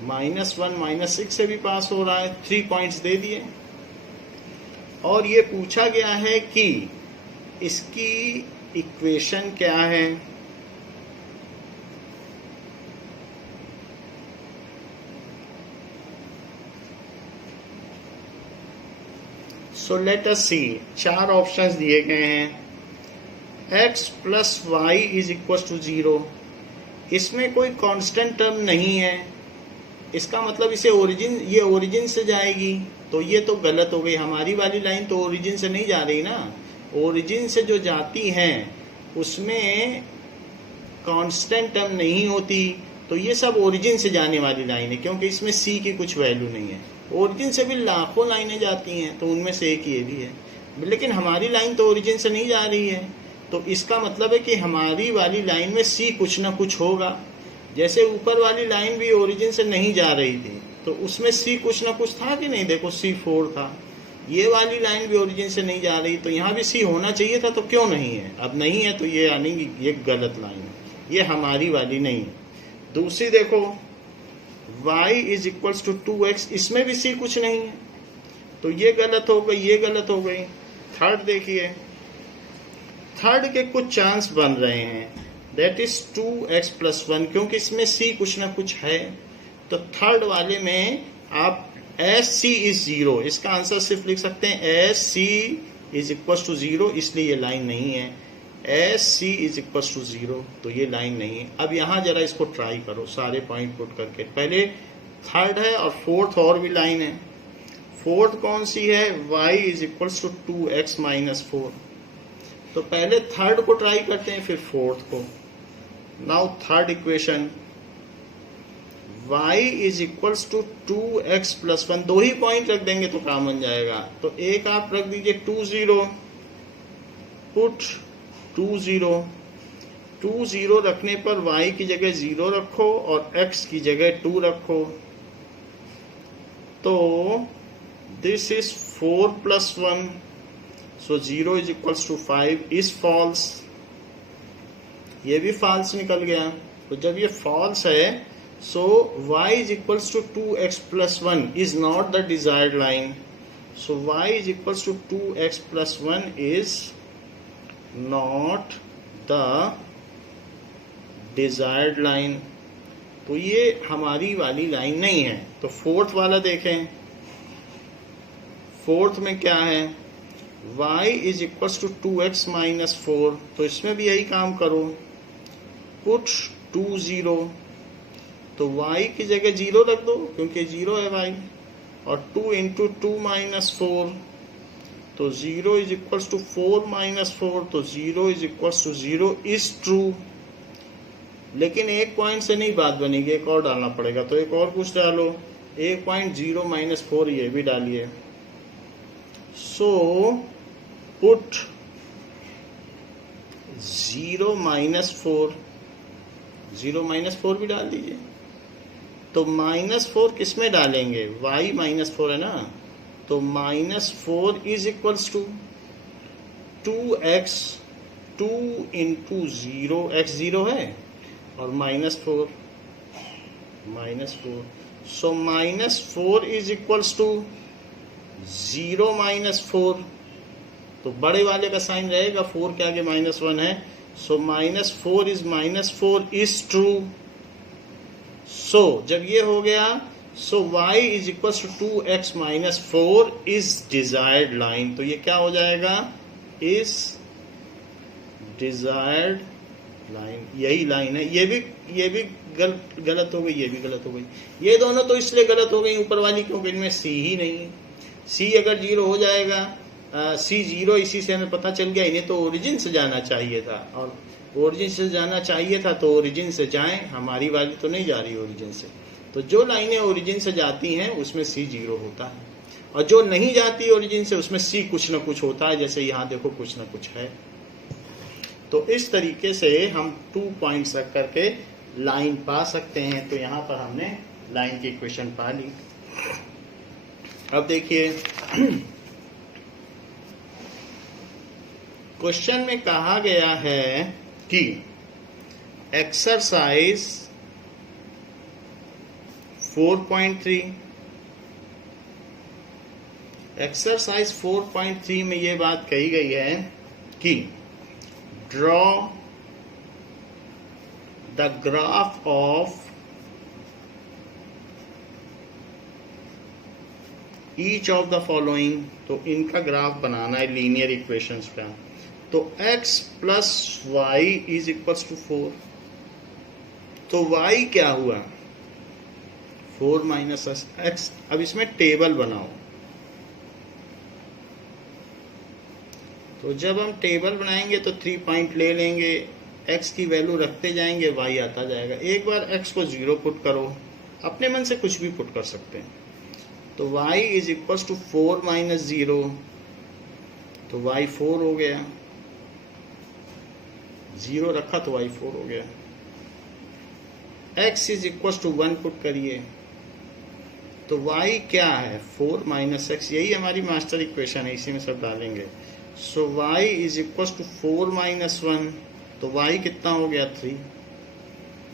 -1 -6 से भी पास हो रहा है। 3 पॉइंट्स दे दिए और ये पूछा गया है कि इसकी इक्वेशन क्या है। सो लेट अस सी, 4 ऑप्शंस दिए गए हैं। x + y is equal to 0, इसमें कोई कांस्टेंट टर्म नहीं है, इसका मतलब इसे ओरिजिन, ये ओरिजिन से जाएगी, तो ये तो गलत हो गई। हमारी वाली लाइन तो ओरिजिन से नहीं जा रही ना, ओरिजिन से जो जाती हैं उसमें कांस्टेंट टर्म नहीं होती, तो ये सब ओरिजिन से जाने वाली लाइन है, क्योंकि इसमें सी की कुछ वैल्यू नहीं है। ओरिजिन से भी लाखों लाइनें जाती हैं, तो उनमें से एक ये भी है, लेकिन हमारी लाइन तो ओरिजिन से नहीं जा रही है, तो इसका मतलब है कि हमारी वाली लाइन में सी कुछ ना कुछ होगा। जैसे ऊपर वाली लाइन भी ओरिजिन से नहीं जा रही थी, तो उसमें सी कुछ ना कुछ था कि नहीं, देखो C4 था। ये वाली लाइन भी ओरिजिन से नहीं जा रही, तो यहाँ भी सी होना चाहिए था, तो क्यों नहीं है? अब नहीं है, तो ये यानी ये गलत लाइन है, ये हमारी वाली नहीं है। दूसरी देखो, y is equals to 2x, इसमें भी सी कुछ नहीं है, तो ये गलत हो गई, ये गलत हो गई। थर्ड देखिए, थर्ड के कुछ चांस बन रहे हैं, दैट इज 2x प्लस 1, क्योंकि इसमें सी कुछ ना कुछ है, तो थर्ड वाले में आप एस सी इज 0, इसका आंसर सिर्फ लिख सकते हैं S C is equal to 0, इसलिए ये लाइन नहीं है। S C is equal to 0, तो ये लाइन नहीं है। अब यहाँ जरा इसको ट्राई करो सारे पॉइंट पुट करके, पहले थर्ड है और फोर्थ और भी लाइन है। फोर्थ कौन सी है? y is equal to 2x minus 4, तो पहले थर्ड को ट्राई करते हैं फिर फोर्थ को। Now third equation, y is equals to 2x plus 1, दो ही पॉइंट रख देंगे तो काम बन जाएगा। तो एक आप रख दीजिए 2 0, पुट 2 0, 2 0 रखने पर y की जगह 0 रखो और x की जगह 2 रखो, तो this is 4 plus 1, so 0 is equals to 5 is false, ये भी फॉल्स निकल गया। तो जब ये फॉल्स है, so y is equals to 2x plus 1 is not the desired line, so y is equals to 2x plus 1 is not the desired line, तो ये हमारी वाली लाइन नहीं है। तो फोर्थ वाला देखें, फोर्थ में क्या है? y is equals to 2x minus 4, तो इसमें भी यही काम करो, पुट 2 0, तो y की जगह 0 रख दो क्योंकि 0 है y, और 2 इंटू 2 माइनस 4, तो 0 इज इक्वल्स टू 4 माइनस 4, तो 0 is equals to 0 is true. लेकिन एक पॉइंट से नहीं बात बनेगी, एक और डालना पड़ेगा, तो एक और कुछ डालो, 1.0 माइनस 4 ये भी डालिए। सो पुट 0 माइनस 4, 0 माइनस 4 भी डाल दीजिए। तो -4 किस में डालेंगे? y -4 है ना, तो -4 is equals to 2x, 2 into 0, x 0 है और -4, सो -4 इज इक्वल्स टू 0 -4, तो बड़े वाले का साइन रहेगा, 4 के आगे -1 है, सो -4 इज ट्रू। सो जब ये हो गया, so y is equal to 2x minus 4 is desired line, तो ये क्या हो जाएगा? इज डिजायर्ड लाइन, यही लाइन है। ये भी गलत हो गई, ये भी गलत हो गई। ये दोनों तो इसलिए गलत हो गई ऊपर वाली, क्योंकि इनमें c ही नहीं है। c अगर 0 हो जाएगा, c 0, इसी से हमें पता चल गया इन्हें तो ओरिजिन से जाना चाहिए था, और ओरिजिन से जाना चाहिए था तो ओरिजिन से जाएं, हमारी वाली तो नहीं जा रही ओरिजिन से। तो जो लाइनें ओरिजिन से जाती हैं उसमें c 0 होता है, और जो नहीं जाती ओरिजिन से उसमें c कुछ ना कुछ होता है, जैसे यहाँ देखो कुछ ना कुछ है। तो इस तरीके से हम 2 पॉइंट्स रख करके लाइन पा सकते हैं। तो यहाँ पर हमने लाइन की इक्वेशन पा ली। अब देखिए क्वेश्चन में कहा गया है कि एक्सरसाइज 4.3, एक्सरसाइज 4.3 में ये बात कही गई है कि draw the graph of each of the following, तो इनका ग्राफ बनाना है लीनियर इक्वेशंस का। तो x plus Y is equals to 4, तो y क्या हुआ 4 माइनस एक्स। अब इसमें टेबल बनाओ, तो जब हम टेबल बनाएंगे तो 3 पॉइंट ले लेंगे, x की वैल्यू रखते जाएंगे, y आता जाएगा। एक बार x को 0 पुट करो, अपने मन से कुछ भी पुट कर सकते हैं। तो y is equal to 4 minus 0, तो y 4 हो गया, 0 रखा तो y 4 हो गया। x is equal to 1 put करिए, तो y क्या है 4 माइनस एक्स, यही हमारी मास्टर इक्वेशन है, इसी में सब डालेंगे। So y is equal to 4 minus 1, तो y कितना हो गया 3,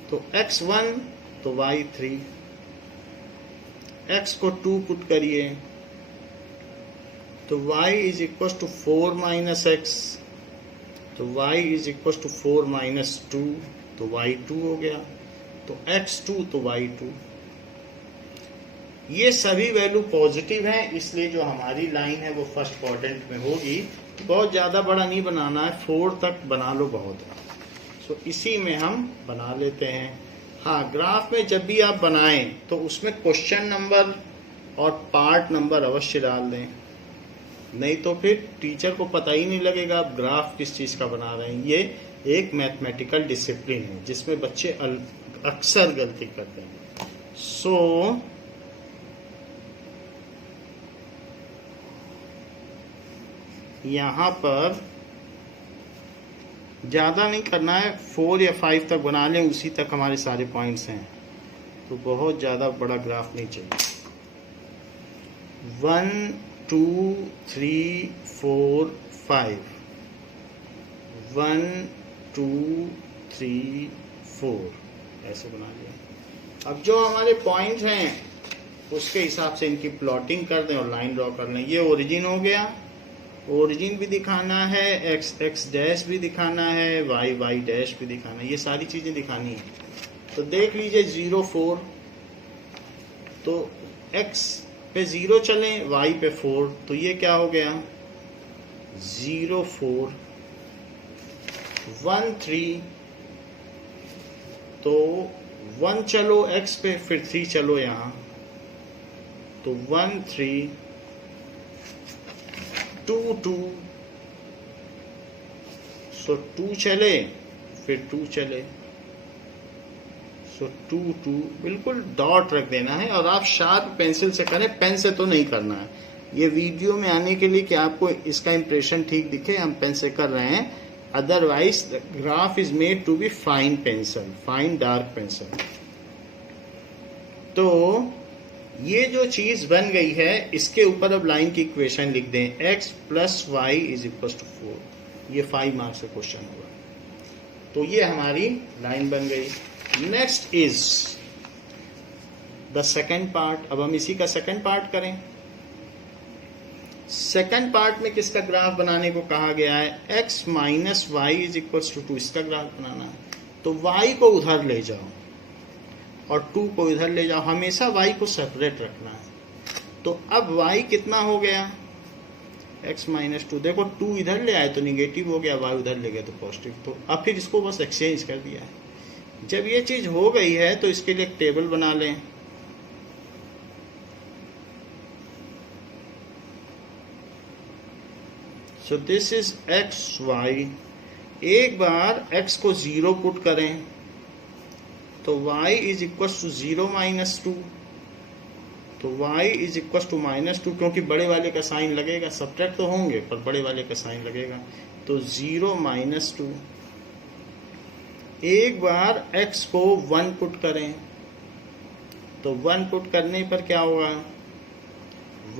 तो x 1 तो y 3, x को 2 पुट करिए, तो y is equal to 4 minus X, तो y is equal to 4 minus 2, तो y 2 हो गया, तो x 2 तो y 2। ये सभी वैल्यू पॉजिटिव हैं, इसलिए जो हमारी लाइन है वो फर्स्ट क्वाड्रेंट में होगी। बहुत ज़्यादा बड़ा नहीं बनाना है, 4 तक बना लो बहुत है। सो इसी में हम बना लेते हैं। हाँ, ग्राफ में जब भी आप बनाएं तो उसमें क्वेश्चन नंबर और पार्ट नंबर अवश्य डाल दें, नहीं तो फिर टीचर को पता ही नहीं लगेगा आप ग्राफ किस चीज़ का बना रहे हैं। ये एक मैथमेटिकल डिसिप्लिन है जिसमें बच्चे अक्सर गलती करते हैं। सो यहाँ पर ज़्यादा नहीं करना है, 4 या 5 तक बना लें, उसी तक हमारे सारे पॉइंट्स हैं, तो बहुत ज़्यादा बड़ा ग्राफ नहीं चाहिए। 1 2 3 4 5, 1 2 3 4 ऐसे बना लिया। अब जो हमारे पॉइंट्स हैं उसके हिसाब से इनकी प्लॉटिंग कर दें और लाइन ड्रॉ कर लें। ये ओरिजिन हो गया, ओरिजिन भी दिखाना है, एक्स एक्स डैश भी दिखाना है, वाई वाई डैश भी दिखाना है, ये सारी चीज़ें दिखानी है। तो देख लीजिए 0 4, तो x पे 0 चलें, y पे 4, तो ये क्या हो गया 0 4 1 3, तो 1 चलो x पे, फिर 3 चलो यहाँ, तो 1 3 2 2, सो 2 चले, फिर 2 चले, सो 2 2, बिल्कुल डॉट रख देना है। और आप शार्प पेंसिल से करें, पेन से तो नहीं करना है। ये वीडियो में आने के लिए कि आपको इसका इंप्रेशन ठीक दिखे, हम पेन से कर रहे हैं, otherwise the graph is made to be fine pencil, fine dark pencil. तो ये जो चीज बन गई है, इसके ऊपर अब लाइन की इक्वेशन लिख दें, x plus Y is equal to 4। ये 5 मार्क्स का क्वेश्चन होगा। तो ये हमारी लाइन बन गई। Next is the second part. अब हम इसी का सेकेंड पार्ट करें। सेकेंड पार्ट में किसका ग्राफ बनाने को कहा गया है, x minus y is equal to 2, इसका ग्राफ बनाना है। तो y को उधर ले जाओ और 2 को इधर ले जाओ, हमेशा y को सेपरेट रखना है। तो अब y कितना हो गया x माइनस 2, देखो 2 इधर ले आए तो निगेटिव हो गया, y उधर ले गए तो पॉजिटिव। तो अब फिर इसको बस एक्सचेंज कर दिया है। जब ये चीज हो गई है तो इसके लिए एक टेबल बना लें। So this is x y. एक बार x को 0 पुट करें तो y is equal to 0 minus 2, तो y is equal to minus 2, क्योंकि बड़े वाले का साइन लगेगा, सब्ट्रैक्ट तो होंगे पर बड़े वाले का साइन लगेगा, तो 0 माइनस 2। एक बार x को 1 पुट करें तो 1 पुट करने पर क्या होगा,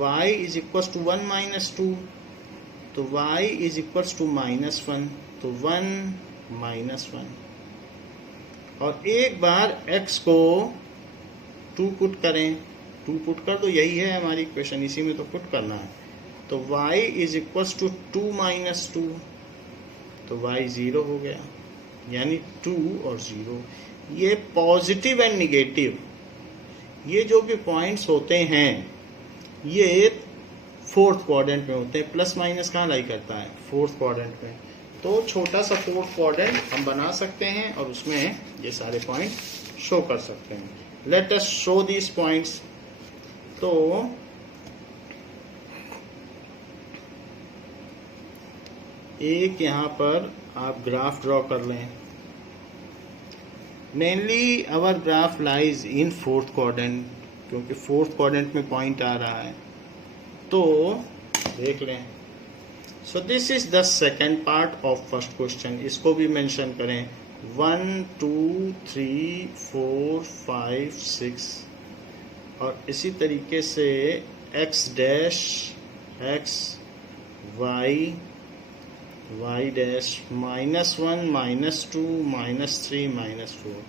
y is equal to 1 minus 2, तो y is equal to minus 1, तो 1 माइनस 1। और एक बार x को 2 पुट करें, 2 पुट कर दो, यही है हमारी इक्वेशन, इसी में तो पुट करना है। तो y is equal to 2 minus 2, तो y 0 हो गया, यानी 2 और 0। ये पॉजिटिव एंड निगेटिव, ये जो भी पॉइंट्स होते हैं ये फोर्थ क्वाड्रेंट में होते हैं। प्लस माइनस कहाँ लाई करता है, फोर्थ क्वाड्रेंट में। तो छोटा सा फोर्थ क्वाड्रेंट हम बना सकते हैं और उसमें ये सारे पॉइंट शो कर सकते हैं। Let us show these points. तो एक यहाँ पर आप ग्राफ ड्रॉ कर लें। Mainly our graph lies in fourth quadrant, क्योंकि फोर्थ क्वाड्रेंट में पॉइंट आ रहा है, तो देख लें। So this is the second part of first question. इसको भी मेंशन करें। 1 2 3 4 5 6 और इसी तरीके से x dash x y y dash -1 -2 -3 -4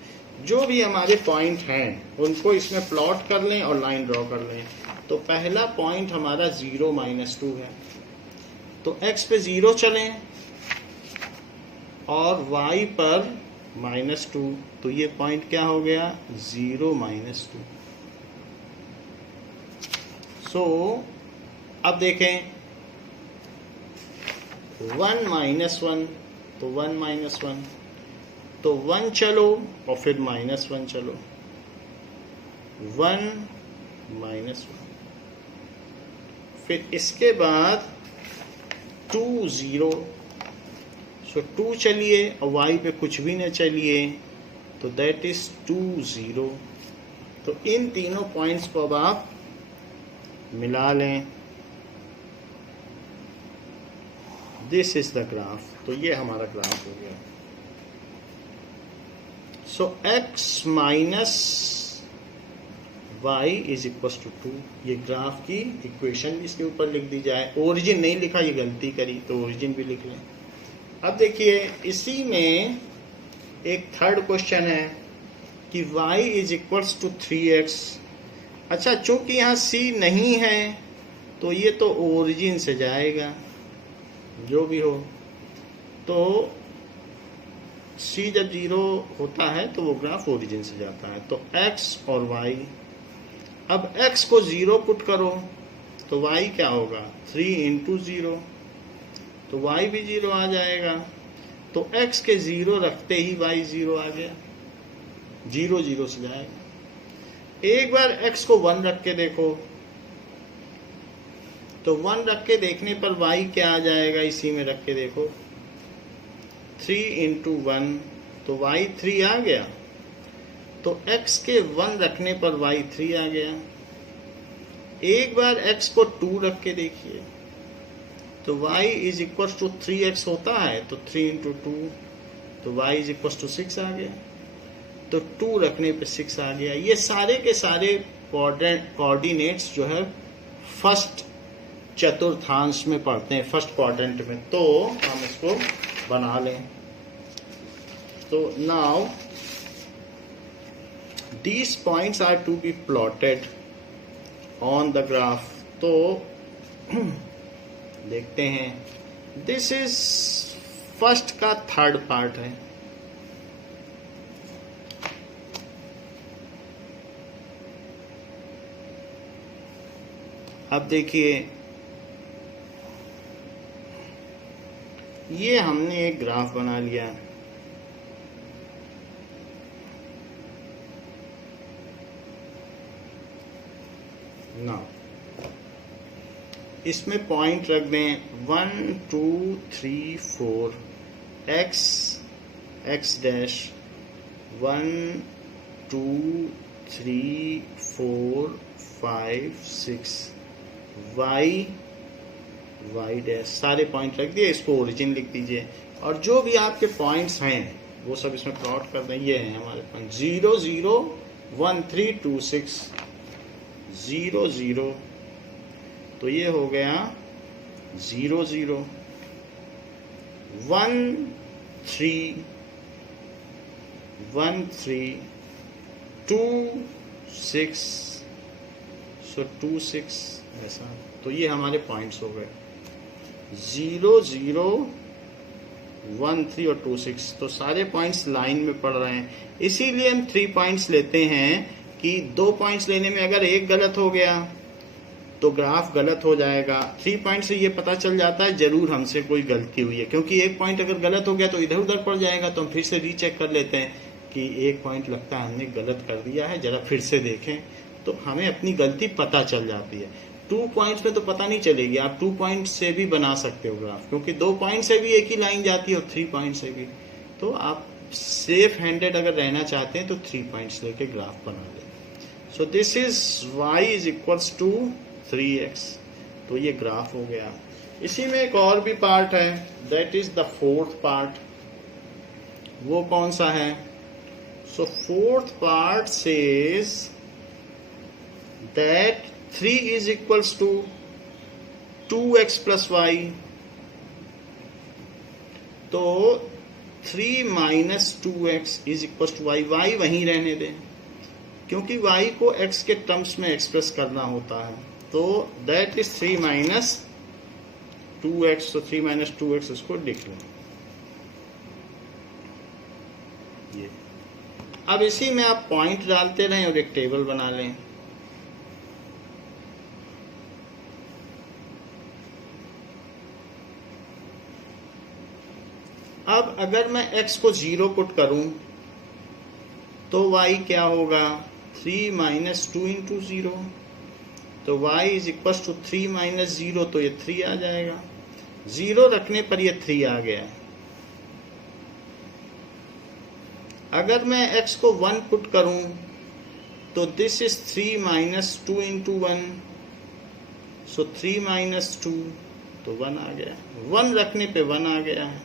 जो भी हमारे पॉइंट हैं उनको इसमें प्लॉट कर लें और लाइन ड्रॉ कर लें। तो पहला पॉइंट हमारा 0 -2 है, तो x पे 0 चलें और y पर -2, तो ये पॉइंट क्या हो गया 0 -2। सो अब देखें 1 -1, तो 1 -1, तो 1 चलो और फिर -1 चलो, 1 -1, फिर इसके बाद 2 0, सो 2 चलिए और y पे कुछ भी न चलिए, तो दैट इज 2 0। तो इन तीनों पॉइंट्स को अब आप मिला लें। This is the graph. तो ये हमारा ग्राफ हो गया। So x minus y is equal to 2। ये ग्राफ की इक्वेशन भी इसके ऊपर लिख दी जाए। ओरिजिन नहीं लिखा, ये गलती करी, तो ओरिजिन भी लिख लें। अब देखिए इसी में एक थर्ड क्वेश्चन है कि y is equals to 3x। अच्छा, चूंकि यहाँ c नहीं है तो ये तो ओरिजिन से जाएगा, जो भी हो। तो c जब 0 होता है तो वो ग्राफ ओरिजिन से जाता है। तो x और y, अब x को 0 पुट करो तो y क्या होगा 3 × 0, तो y भी 0 आ जाएगा। तो x के 0 रखते ही y 0 आ गया, 0 0 से जाएगा। एक बार x को 1 रख के देखो, तो 1 रख के देखने पर y क्या आ जाएगा, इसी में रख के देखो 3 × 1, तो y 3 आ गया। तो x के 1 रखने पर y 3 आ गया। एक बार x को 2 रख के देखिए, तो y is equal to 3x होता है, तो 3 × 2, तो y इज इक्वल टू 6 आ गया। तो 2 रखने पे 6 आ गया। ये सारे के सारे कोऑर्डिनेट्स जो है फर्स्ट चतुर्थांश में पढ़ते हैं, फर्स्ट क्वाड्रेंट में। तो हम इसको बना लें। तो now these points are to be plotted on the graph। तो देखते हैं, दिस इज फर्स्ट का थर्ड पार्ट है। अब देखिए ये हमने एक ग्राफ बना लिया। ना इसमें पॉइंट रख दें 1 2 3 4, x डैश 1 2 3 4 5 6, y डैश, सारे पॉइंट रख दिए। इसको ओरिजिन लिख दीजिए और जो भी आपके पॉइंट्स हैं वो सब इसमें प्लॉट कर दें। ये हैं हमारे पॉइंट 0 0 1 3 2 6 0 0, तो ये हो गया 0 0 1 3 1 3 2 6, सो 2 6 ऐसा। तो ये हमारे पॉइंट्स हो गए 0 0 1 3 और 2 6। तो सारे पॉइंट्स लाइन में पड़ रहे हैं, इसीलिए हम 3 पॉइंट्स लेते हैं कि 2 पॉइंट्स लेने में अगर एक गलत हो गया तो ग्राफ गलत हो जाएगा। 3 पॉइंट से ये पता चल जाता है जरूर हमसे कोई गलती हुई है, क्योंकि एक पॉइंट अगर गलत हो गया तो इधर उधर पड़ जाएगा। तो हम फिर से रीचेक कर लेते हैं कि एक पॉइंट लगता है हमने गलत कर दिया है, जरा फिर से देखें, तो हमें अपनी गलती पता चल जाती है। 2 पॉइंट्स में तो पता नहीं चलेगी, आप 2 पॉइंट से भी बना सकते हो ग्राफ, क्योंकि 2 पॉइंट से भी एक ही लाइन जाती है और 3 पॉइंट से भी। तो आप सेफ हैंडेड अगर रहना चाहते हैं तो 3 पॉइंट्स लेके ग्राफ बना लें। So this is y is equals to 3x। तो ये ग्राफ हो गया। इसी में एक और भी पार्ट है, that is the fourth part. वो कौन सा है? So fourth part says that 3 is equals to 2x plus y। तो 3 minus 2x is equals to y। y वहीं रहने दें, क्योंकि y को x के टर्म्स में एक्सप्रेस करना होता है। तो दैट इज 3 minus 2x। तो 3 minus 2x इसको लिख लें ये। अब इसी में आप पॉइंट डालते रहें और एक टेबल बना लें। अब अगर मैं x को 0 पुट करूं तो y क्या होगा? 3 minus 2 into 0। तो y is equal to 3 minus 0, तो ये 3 आ जाएगा। 0 रखने पर ये 3 आ गया। अगर मैं x को 1 पुट करूं तो this is 3 minus 2 into 1। So 3 minus 2, तो 1 आ गया। 1 रखने पे 1 आ गया है।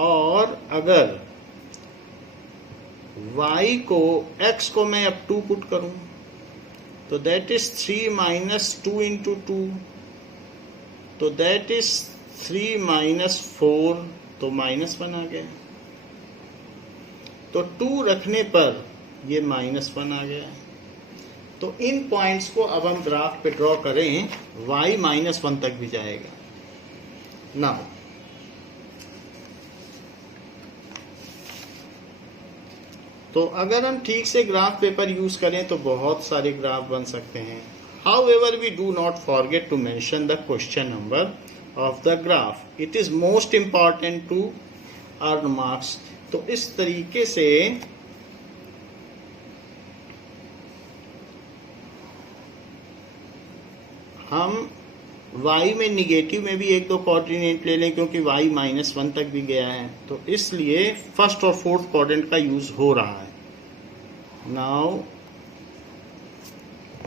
और अगर y को x को मैं अब 2 पुट करूं तो दैट इज 3 minus 2 into 2। तो दैट इज 3 minus 4, तो -1 आ गया। तो 2 रखने पर ये -1 आ गया। तो इन पॉइंट्स को अब हम ग्राफ पे ड्रॉ करें, y -1 तक भी जाएगा। नाउ तो अगर हम ठीक से ग्राफ पेपर यूज करें तो बहुत सारे ग्राफ बन सकते हैं। However, we do not forget to mention the question number of the graph. It is most important to earn marks. तो इस तरीके से हम y में निगेटिव में भी 1-2 कोऑर्डिनेट ले लें, क्योंकि y -1 तक भी गया है, तो इसलिए फर्स्ट और फोर्थ क्वाड्रेंट का यूज हो रहा है। नाउ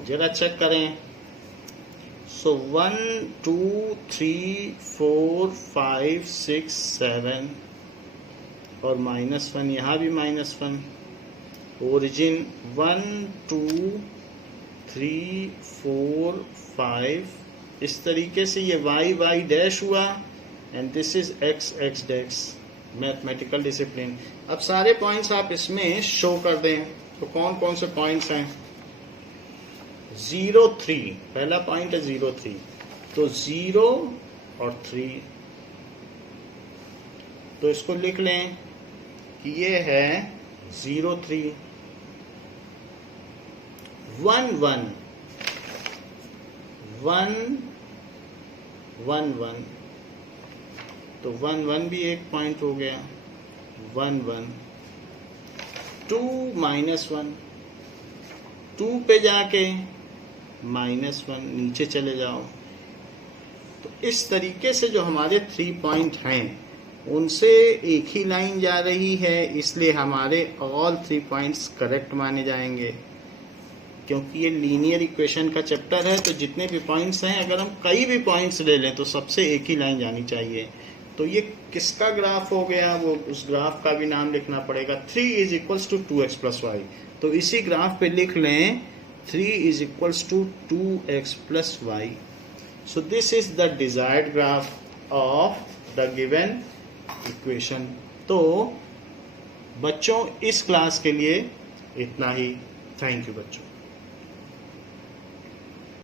जरा चेक करें। सो 1 2 3 4 5 6 7 और -1, यहाँ भी -1। ओरिजिन 1 2 3 4 5, इस तरीके से ये y डैश हुआ and this is x dash. Mathematical discipline. अब सारे पॉइंट्स आप इसमें शो कर दें। तो कौन कौन से पॉइंट्स हैं? 0 3, पहला पॉइंट है 0 3। तो 0 और 3, तो इसको लिख लें कि ये है 0 3। 1 1 1 1 1, तो 1 1 भी एक पॉइंट हो गया। 1 1 2 -1, 2 पे जाके -1, नीचे चले जाओ। तो इस तरीके से जो हमारे 3 पॉइंट हैं उनसे एक ही लाइन जा रही है, इसलिए हमारे ऑल 3 पॉइंट्स करेक्ट माने जाएंगे। क्योंकि ये लीनियर इक्वेशन का चैप्टर है, तो जितने भी पॉइंट्स हैं अगर हम कई भी पॉइंट्स ले लें तो सबसे एक ही लाइन जानी चाहिए। तो ये किसका ग्राफ हो गया, वो उस ग्राफ का भी नाम लिखना पड़ेगा। 3 is equals to 2x plus y. तो इसी ग्राफ पे लिख लें 3 is equals to 2x plus y. So this is the desired graph of the given equation. तो बच्चों इस क्लास के लिए इतना ही। थैंक यू बच्चों।